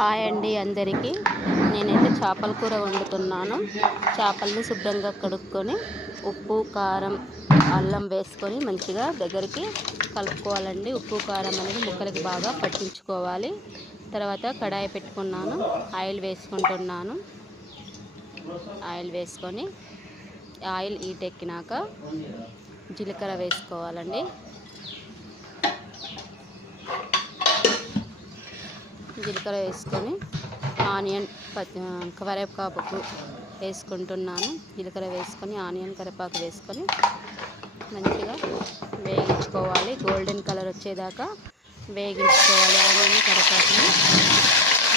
Hi అండి అందరికీ. నేనైతే చేపల కూర వండుతున్నాను. చేపలను శుభ్రంగా కడుక్కొని ఉప్పు కారం అల్లం వేసుకొని మంచిగా దగ్గరికి కలుపుకోవాలండి. ఉప్పు కారం అనేది ముక్కలకి బాగా పట్టించుకోవాలి. తర్వాత కడాయి పెట్టుకున్నాను, ఆయిల్ వేసుకుంటున్నాను. ఆయిల్ వేసుకొని ఆయిల్ హీట్ ఎక్కినాక జీలకర్ర వేసుకోవాలండి. జీలకర్ర వేసుకొని ఆనియన్ కరివేపాకు వేసుకుంటున్నాను. జీలకర్ర వేసుకొని ఆనియన్ కరివేపాకు వేసుకొని మంచిగా వేగించుకోవాలి. గోల్డెన్ కలర్ వచ్చేదాకా వేగించుకోవాలి. ఆనియన్ కరివేపాకుని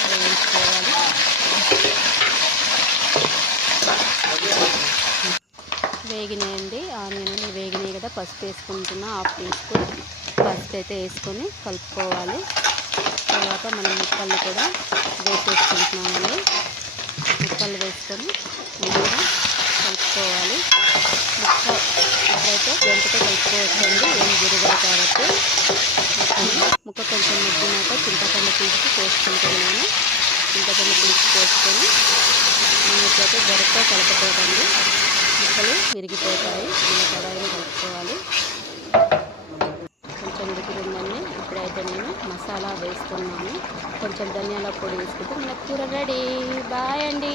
వేయించుకోవాలి. వేగినాయండి, ఆనియన్ వేగినాయి కదా. పసుపు వేసుకుంటున్నా, హాఫ్ టీ స్పూన్ పసుపు అయితే వేసుకొని కలుపుకోవాలి. తర్వాత మనం ముక్కలు కూడా వేసేసుకుంటున్నామండి. ముక్కలు వేసుకొని మంచిగా కలుపుకోవాలి. ఇప్పుడైతే గంటతో కలుపుకోవచ్చండి, ఏం విరగదు కాబట్టి. ముక్క కొంచెం ముగ్గినాక చింతపండు తీసి పోసుకుంటున్నాను. చింతపండు తీసి పోసుకొని ఇప్పుడైతే గరిటతో కలుపుకోకండి, ముక్కలు విరిగిపోతాయి. ఇలా కడాయిని కలుపుకోవాలి. కొంచెం ఉడికిందండి. ఇప్పుడైతే నేను మసాలా వేస్తున్నాను. కొంచెం ధనియాల పొడి వేసుకుంటే మన కూర రెడీ. బాయ్ అండి.